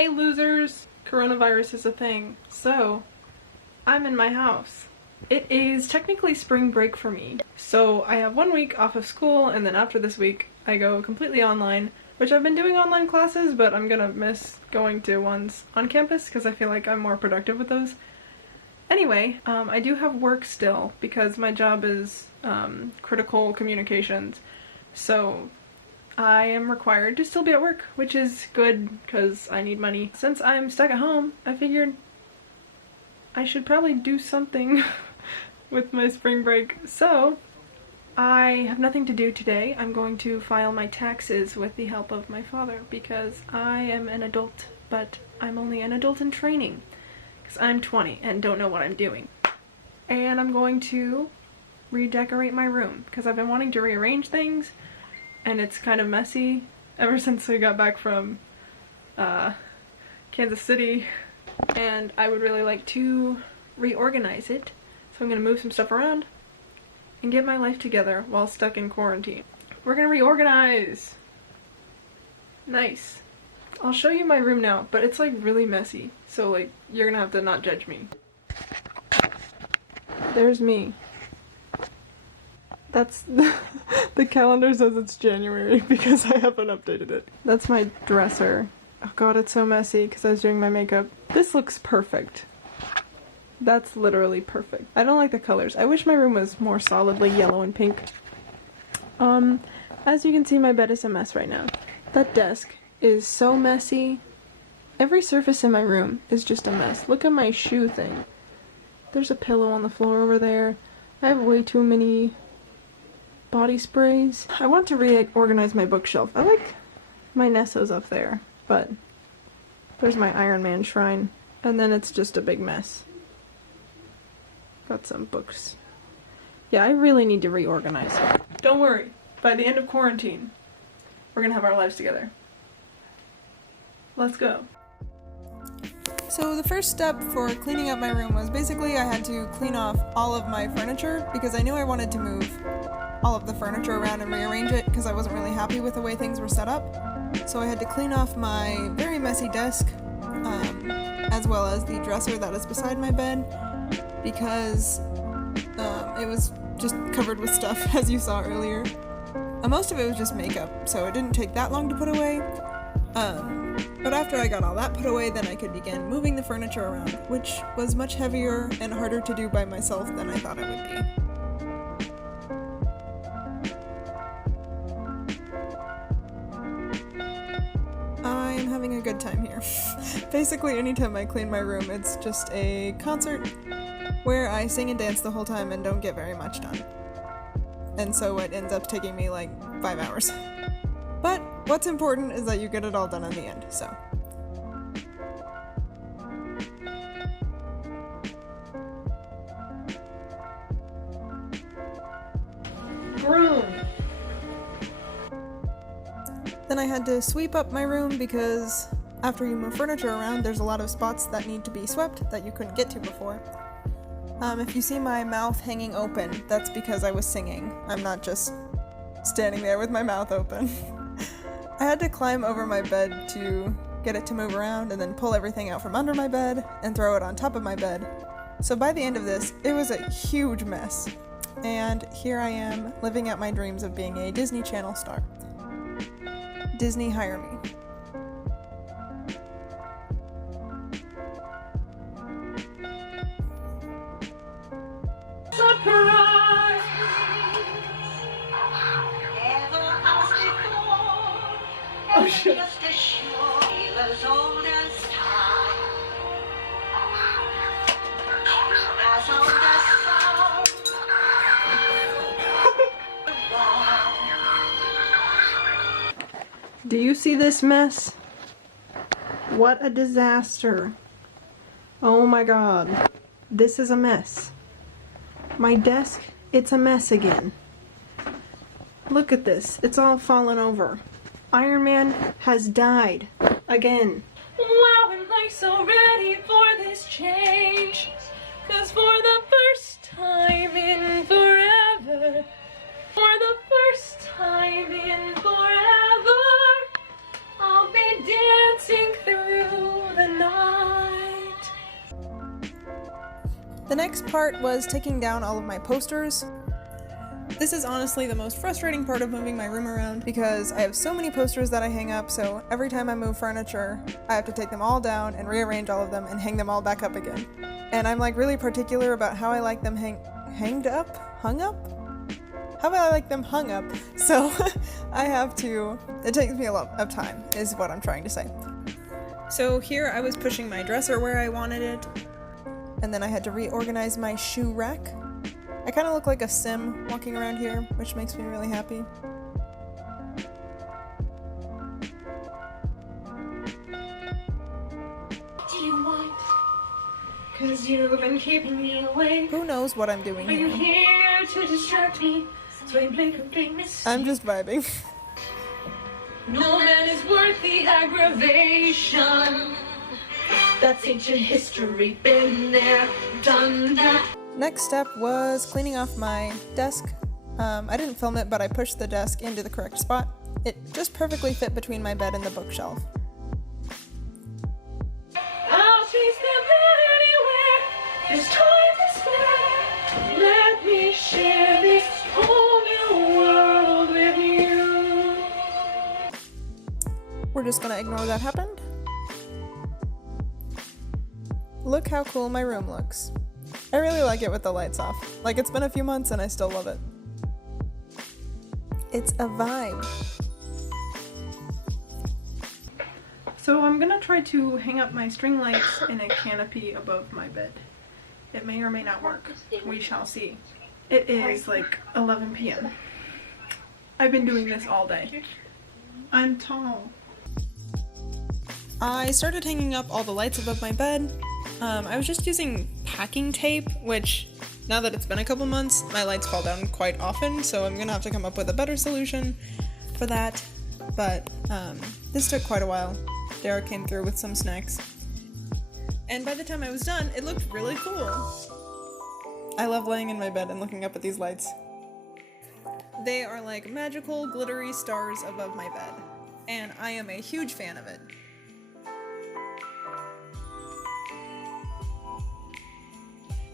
Hey losers! Coronavirus is a thing. So, I'm in my house. It is technically spring break for me. So I have 1 week off of school, and then after this week I go completely online, which I've been doing online classes, but I'm gonna miss going to ones on campus because I feel like I'm more productive with those. Anyway, I do have work still because my job is critical communications, so I am required to still be at work, which is good because I need money. Since I'm stuck at home, I figured I should probably do something with my spring break. So I have nothing to do today. I'm going to file my taxes with the help of my father because I am an adult, but I'm only an adult in training because I'm 20 and don't know what I'm doing. And I'm going to redecorate my room because I've been wanting to rearrange things and it's kind of messy ever since we got back from Kansas City, and I would really like to reorganize it. So I'm gonna move some stuff around and get my life together while stuck in quarantine. We're gonna reorganize! Nice. I'll show you my room now, but it's like really messy, so like you're gonna have to not judge me. There's me. That's the calendar says it's January because I haven't updated it. That's my dresser. Oh god, it's so messy because I was doing my makeup. This looks perfect. That's literally perfect. I don't like the colors. I wish my room was more solidly yellow and pink. As you can see, my bed is a mess right now. That desk is so messy. Every surface in my room is just a mess. Look at my shoe thing. There's a pillow on the floor over there. I have way too many body sprays. I want to reorganize my bookshelf. I like my Nessos up there, but there's my Iron Man shrine, and then it's just a big mess. Got some books. Yeah, I really need to reorganize. Don't worry, by the end of quarantine, we're gonna have our lives together. Let's go. So the first step for cleaning up my room was basically I had to clean off all of my furniture because I knew I wanted to move all of the furniture around and rearrange it because I wasn't really happy with the way things were set up. So I had to clean off my very messy desk, as well as the dresser that is beside my bed, because it was just covered with stuff, as you saw earlier. Most of it was just makeup, so it didn't take that long to put away. But after I got all that put away, then I could begin moving the furniture around, which was much heavier and harder to do by myself than I thought it would be. I'm having a good time here. Basically, anytime I clean my room, it's just a concert where I sing and dance the whole time and don't get very much done. And so it ends up taking me like 5 hours. But what's important is that you get it all done in the end, so. Broom! Then I had to sweep up my room because after you move furniture around, there's a lot of spots that need to be swept that you couldn't get to before. If you see my mouth hanging open, that's because I was singing. I'm not just standing there with my mouth open. I had to climb over my bed to get it to move around and then pull everything out from under my bed and throw it on top of my bed. So by the end of this, it was a huge mess. And here I am, living out my dreams of being a Disney Channel star. Disney, hire me. Surprise! Oh shit. Do you see this mess? What a disaster. Oh my god. This is a mess. My desk, it's a mess again. Look at this. It's all fallen over. Iron Man has died. Again. Wow, am I so ready for this change? 'Cause for the first time in forever, for the first time in forever, I'll be dancing through The next part was taking down all of my posters. This is honestly the most frustrating part of moving my room around because I have so many posters that I hang up, so every time I move furniture, I have to take them all down and rearrange all of them and hang them all back up again. And I'm like really particular about how I like them hung up? How I like them hung up, so it takes me a lot of time, is what I'm trying to say. So here I was pushing my dresser where I wanted it, and then I had to reorganize my shoe rack. I kind of look like a sim walking around here, which makes me really happy. Do you want? 'Cause you've been keeping me away. Who knows what I'm doing Are you here? here to distract me? So you make a big mistake. I'm just vibing. No man is worth the aggravation. That's ancient history, been there, done that. Next step was cleaning off my desk. I didn't film it, but I pushed the desk into the correct spot. It just perfectly fit between my bed and the bookshelf. I'll chase them anywhere. There's time to spare. Let me share this whole new world with you. We're just gonna ignore that happened. Look how cool my room looks. I really like it with the lights off. Like, it's been a few months and I still love it. It's a vibe. So I'm gonna try to hang up my string lights in a canopy above my bed. It may or may not work. We shall see. It is like 11 p.m. I've been doing this all day. I'm tall. I started hanging up all the lights above my bed. I was just using packing tape, which, now that it's been a couple months, my lights fall down quite often, so I'm gonna have to come up with a better solution for that. But this took quite a while. Dara came through with some snacks. And by the time I was done, it looked really cool. I love laying in my bed and looking up at these lights. They are like magical, glittery stars above my bed, and I am a huge fan of it.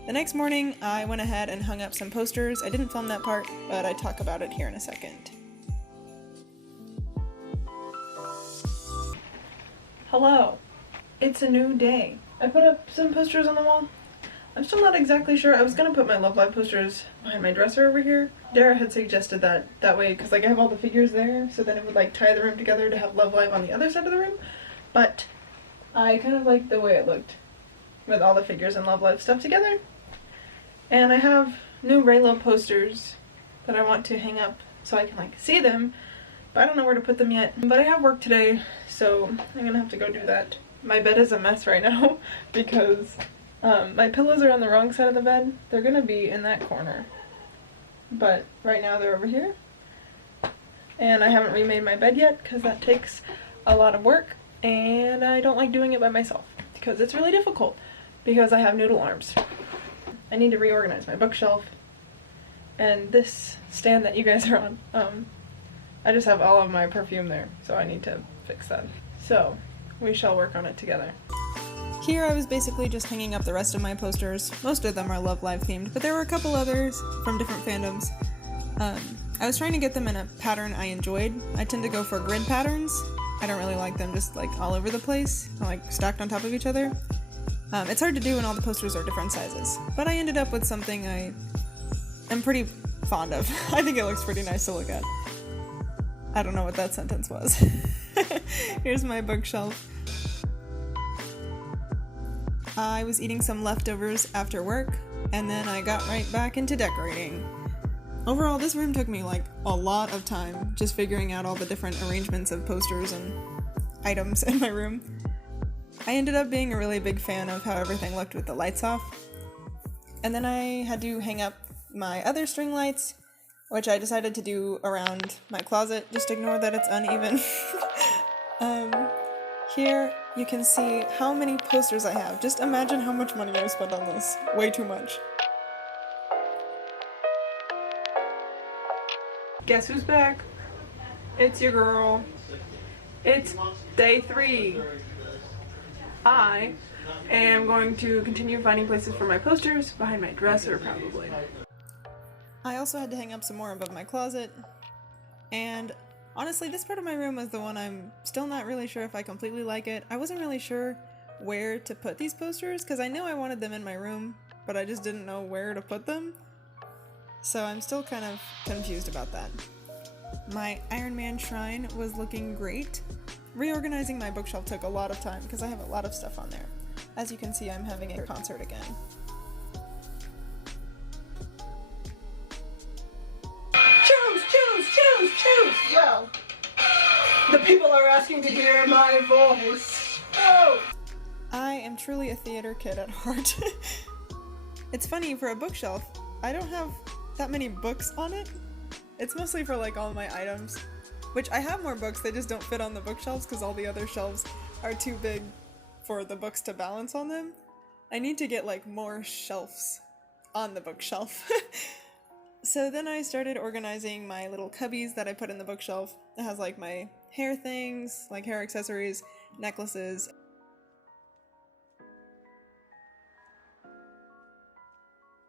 The next morning, I went ahead and hung up some posters. I didn't film that part, but I talk about it here in a second. Hello. It's a new day. I put up some posters on the wall. I'm still not exactly sure. I was gonna put my Love Live posters behind my dresser over here. Dara had suggested that way, because like I have all the figures there, so then it would like tie the room together to have Love Live on the other side of the room. But I kind of liked the way it looked with all the figures and Love Live stuff together. And I have new Raylo posters that I want to hang up so I can like see them, but I don't know where to put them yet. But I have work today, so I'm gonna have to go do that. My bed is a mess right now because my pillows are on the wrong side of the bed. They're gonna be in that corner, but right now they're over here. And I haven't remade my bed yet because that takes a lot of work, and I don't like doing it by myself because it's really difficult because I have noodle arms. I need to reorganize my bookshelf, and this stand that you guys are on, I just have all of my perfume there, so I need to fix that. So, we shall work on it together. Here I was basically just hanging up the rest of my posters. Most of them are Love Live themed, but there were a couple others from different fandoms. I was trying to get them in a pattern I enjoyed. I tend to go for grid patterns. I don't really like them just like all over the place, like stacked on top of each other. It's hard to do when all the posters are different sizes, but I ended up with something I am pretty fond of. I think it looks pretty nice to look at. I don't know what that sentence was. Here's my bookshelf. I was eating some leftovers after work, and then I got right back into decorating. Overall, this room took me like a lot of time just figuring out all the different arrangements of posters and items in my room. I ended up being a really big fan of how everything looked with the lights off. And then I had to hang up my other string lights, which I decided to do around my closet. Just ignore that it's uneven. Here you can see how many posters I have. Just imagine how much money I spent on this. Way too much. Guess who's back? It's your girl. It's day 3. I And I'm going to continue finding places for my posters behind my dresser, probably. I also had to hang up some more above my closet. And honestly, this part of my room is the one I'm still not really sure if I completely like it. I wasn't really sure where to put these posters because I knew I wanted them in my room, but I just didn't know where to put them. So I'm still kind of confused about that. My Iron Man shrine was looking great. Reorganizing my bookshelf took a lot of time because I have a lot of stuff on there. As you can see, I'm having a concert again. Choose! Well, the people are asking to hear my voice. Oh! I am truly a theater kid at heart. It's funny, for a bookshelf, I don't have that many books on it. It's mostly for like all my items, which I have more books, they just don't fit on the bookshelves because all the other shelves are too big for the books to balance on them. I need to get like more shelves on the bookshelf. So then I started organizing my little cubbies that I put in the bookshelf. It has like my hair things, like hair accessories, necklaces.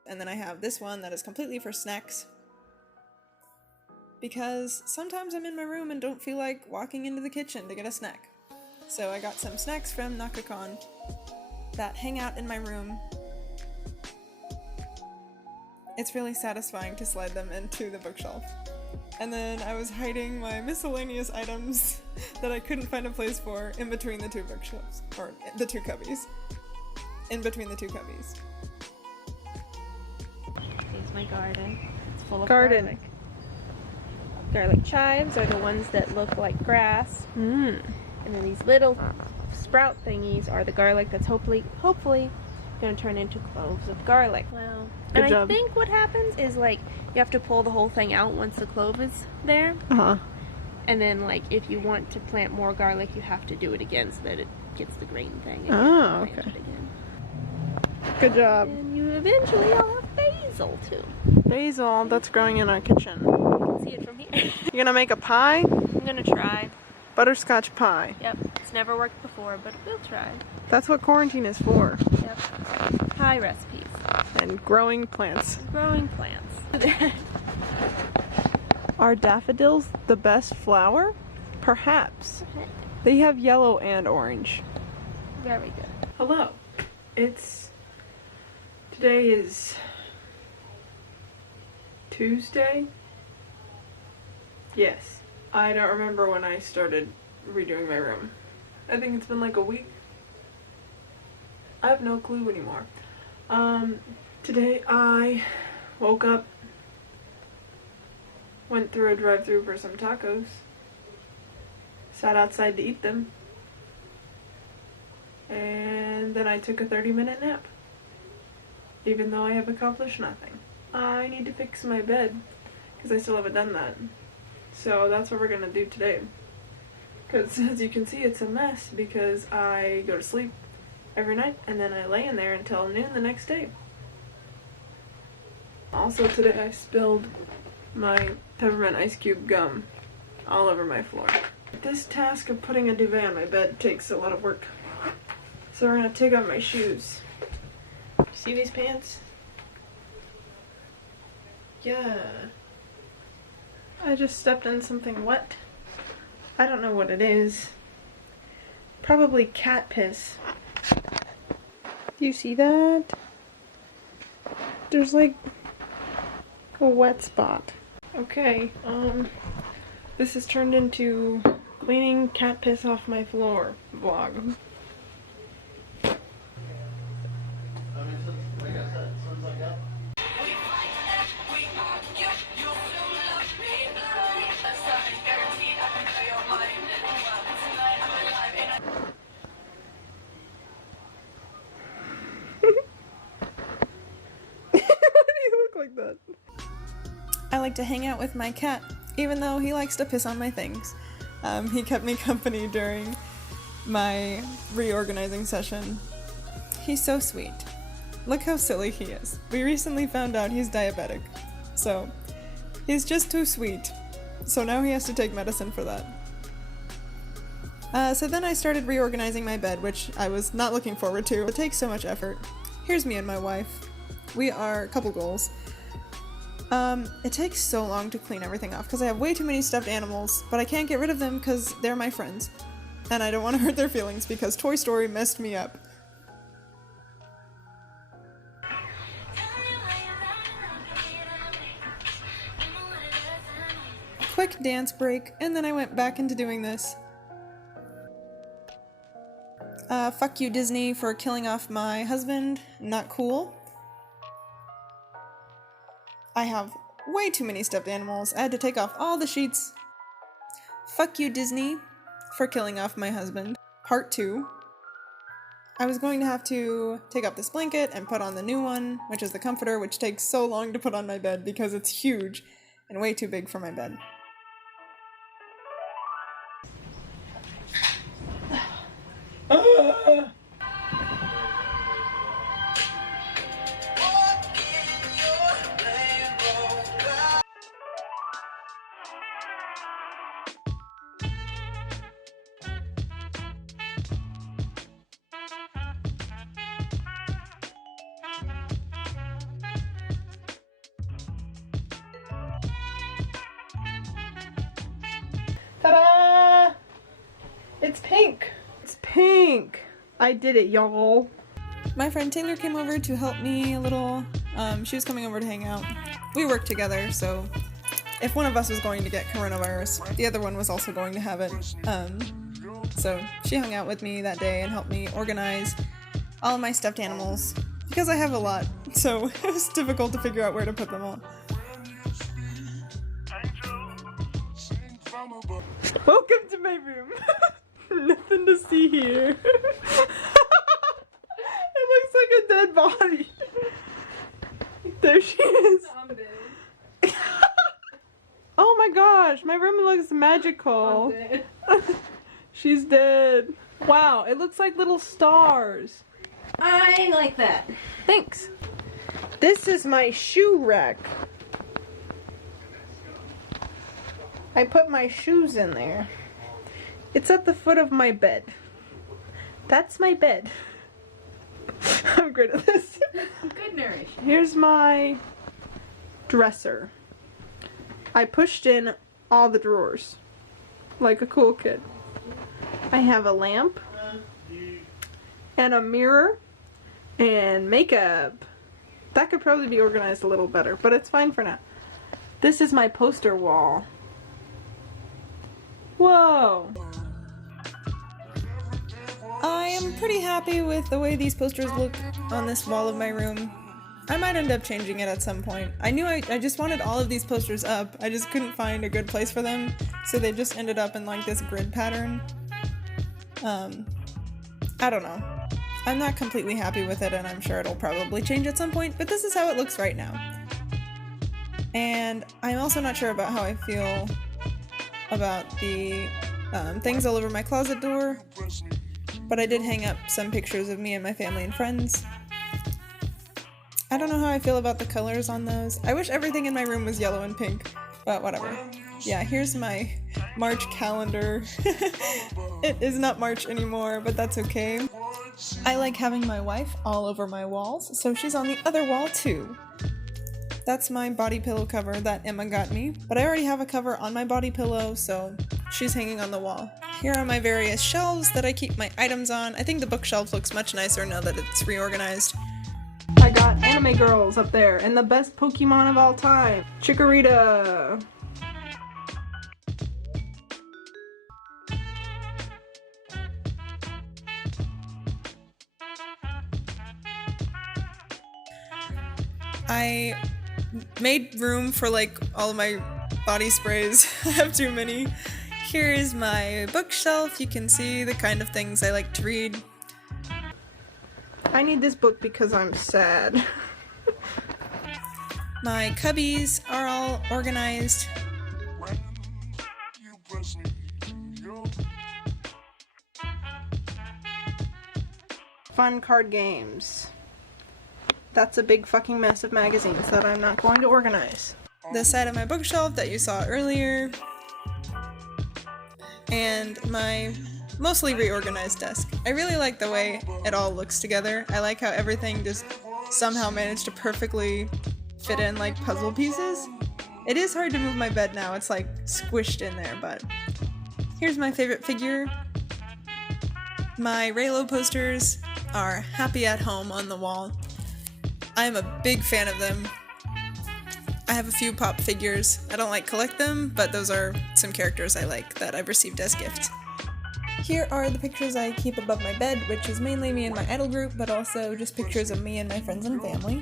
And then I have this one that is completely for snacks. Because sometimes I'm in my room and don't feel like walking into the kitchen to get a snack. So I got some snacks from Nakakon that hang out in my room. It's really satisfying to slide them into the bookshelf. And then I was hiding my miscellaneous items that I couldn't find a place for in between the two bookshelves, or the two cubbies. In between the two cubbies. Here's my garden. It's full of Garden. garlic. Garlic chives are the ones that look like grass. Mmm. And then these little sprout thingies are the garlic that's hopefully going to turn into cloves of garlic. Wow. Good And job. I think what happens is like you have to pull the whole thing out once the clove is there. Uh-huh. And then like if you want to plant more garlic, you have to do it again so that it gets the green thing. And Oh, plant okay. it again. Good job. And you eventually all have basil too. Basil, that's growing in our kitchen. You can see it from here. You gonna make a pie? I'm gonna try. Butterscotch pie. Yep. It's never worked before, but we'll try. That's what quarantine is for. Yep. Pie recipes. And growing plants. Growing plants. Are daffodils the best flower? Perhaps. They have yellow and orange. Very good. Hello. Today is Tuesday? Yes. I don't remember when I started redoing my room. I think it's been like a week. I have no clue anymore. Today I woke up, went through a drive-thru for some tacos, sat outside to eat them, and then I took a 30-minute nap. Even though I have accomplished nothing. I need to fix my bed, because I still haven't done that. So that's what we're gonna do today. Because as you can see, it's a mess because I go to sleep every night and then I lay in there until noon the next day. Also today I spilled my peppermint ice cube gum all over my floor. This task of putting a duvet on my bed takes a lot of work. So we're gonna take off my shoes. See these pants? Yeah. I just stepped in something wet. I don't know what it is. Probably cat piss. Do you see that? There's like a wet spot. Okay, this has turned into cleaning cat piss off my floor vlog. Like that. I like to hang out with my cat, even though he likes to piss on my things. He kept me company during my reorganizing session. He's so sweet. Look how silly he is. We recently found out he's diabetic, so he's just too sweet. So now he has to take medicine for that. So then I started reorganizing my bed, which I was not looking forward to. It takes so much effort. Here's me and my wife. We are couple goals. It takes so long to clean everything off because I have way too many stuffed animals, but I can't get rid of them because they're my friends. And I don't want to hurt their feelings because Toy Story messed me up. Quick dance break, and then I went back into doing this. Fuck you, Disney, for killing off my husband. Not cool. I have way too many stuffed animals. I had to take off all the sheets. Fuck you, Disney, for killing off my husband. Part 2. I was going to have to take off this blanket and put on the new one, which is the comforter, which takes so long to put on my bed because it's huge and way too big for my bed. Ta-da! It's pink! It's pink! I did it, y'all. My friend Taylor came over to help me a little. She was coming over to hang out. We work together, so if one of us was going to get coronavirus, the other one was also going to have it. So she hung out with me that day and helped me organize all of my stuffed animals because I have a lot, so it was difficult to figure out where to put them all. Welcome to my room. Nothing to see here. It looks like a dead body. There she is. I'm dead. Oh my gosh, my room looks magical. I'm dead. She's dead. Wow, it looks like little stars. I like that. Thanks. This is my shoe rack. I put my shoes in there. It's at the foot of my bed. That's my bed. I'm great at this. Good narration. Here's my dresser. I pushed in all the drawers like a cool kid. I have a lamp and a mirror and makeup. That could probably be organized a little better, but it's fine for now. This is my poster wall. Whoa! I am pretty happy with the way these posters look on this wall of my room. I might end up changing it at some point. I knew I just wanted all of these posters up. I just couldn't find a good place for them, so they just ended up in like this grid pattern. I don't know. I'm not completely happy with it, and I'm sure it'll probably change at some point, but this is how it looks right now. And I'm also not sure about how I feel about the things all over my closet door, but I did hang up some pictures of me and my family and friends. I don't know how I feel about the colors on those. I wish everything in my room was yellow and pink, but whatever. Yeah, here's my March calendar. It is not March anymore, but that's okay. I like having my wife all over my walls, so she's on the other wall too. That's my body pillow cover that Emma got me, but I already have a cover on my body pillow, so she's hanging on the wall. Here are my various shelves that I keep my items on. I think the bookshelf looks much nicer now that it's reorganized. I got anime girls up there, and the best Pokemon of all time, Chikorita. I made room for like all of my body sprays. I have too many. Here is my bookshelf. You can see the kind of things I like to read. I need this book because I'm sad. My cubbies are all organized. Fun card games. That's a big fucking mess of magazines that I'm not going to organize. The side of my bookshelf that you saw earlier. And my mostly reorganized desk. I really like the way it all looks together. I like how everything just somehow managed to perfectly fit in like puzzle pieces. It is hard to move my bed now, it's like squished in there, but here's my favorite figure. My Raylo posters are happy at home on the wall. I am a big fan of them. I have a few pop figures. I don't like collect them, but those are some characters I like that I've received as gifts. Here are the pictures I keep above my bed, which is mainly me and my idol group, but also just pictures of me and my friends and family.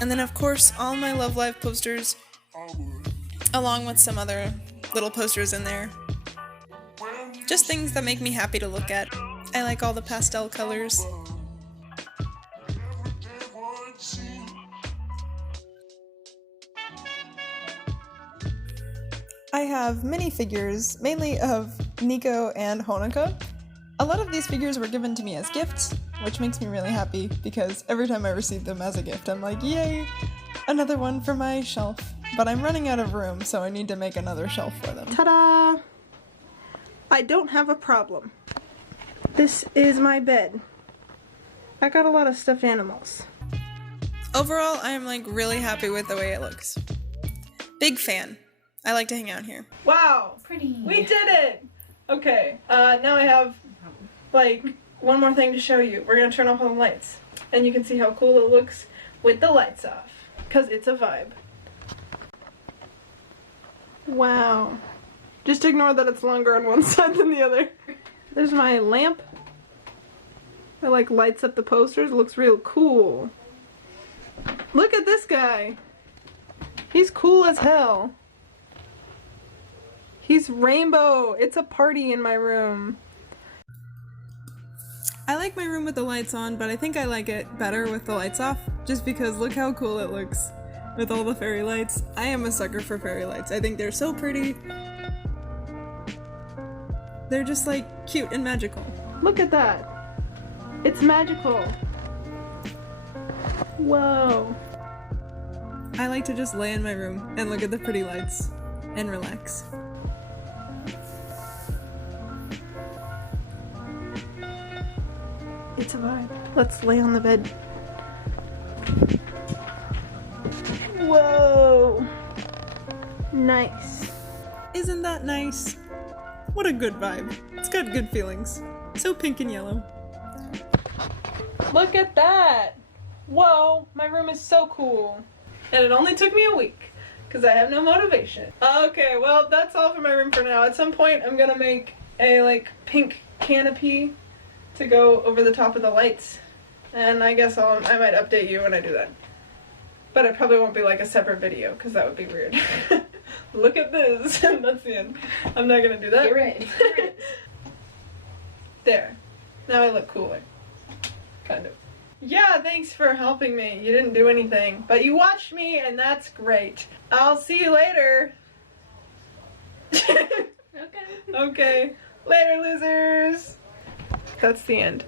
And then of course, all my Love Live posters, along with some other little posters in there. Just things that make me happy to look at. I like all the pastel colors. I have minifigures, mainly of Nico and Honoka. A lot of these figures were given to me as gifts, which makes me really happy because every time I receive them as a gift, I'm like, yay, another one for my shelf. But I'm running out of room, so I need to make another shelf for them. Ta-da! I don't have a problem. This is my bed. I got a lot of stuffed animals. Overall, I am like really happy with the way it looks. Big fan. I like to hang out here. Wow! Pretty. We did it! Okay, now I have, like, one more thing to show you. We're gonna turn off all the lights. And you can see how cool it looks with the lights off. Because it's a vibe. Wow. Just ignore that it's longer on one side than the other. There's my lamp. It, like, lights up the posters. It looks real cool. Look at this guy! He's cool as hell. He's rainbow! It's a party in my room. I like my room with the lights on, but I think I like it better with the lights off, just because look how cool it looks with all the fairy lights. I am a sucker for fairy lights. I think they're so pretty. They're just like cute and magical. Look at that! It's magical! Whoa! I like to just lay in my room and look at the pretty lights and relax. It's a vibe. Let's lay on the bed. Whoa! Nice. Isn't that nice? What a good vibe. It's got good feelings. So pink and yellow. Look at that! Whoa, my room is so cool. And it only took me a week, because I have no motivation. Okay, well, that's all for my room for now. At some point, I'm gonna make a, like, pink canopy to go over the top of the lights. And I guess I might update you when I do that. But it probably won't be like a separate video, because that would be weird. Look at this. That's the end. I'm not gonna do that. You're right. There. Now I look cooler. Kind of. Yeah, thanks for helping me. You didn't do anything, but you watched me, and that's great. I'll see you later. Okay. Okay. Later, losers. That's the end.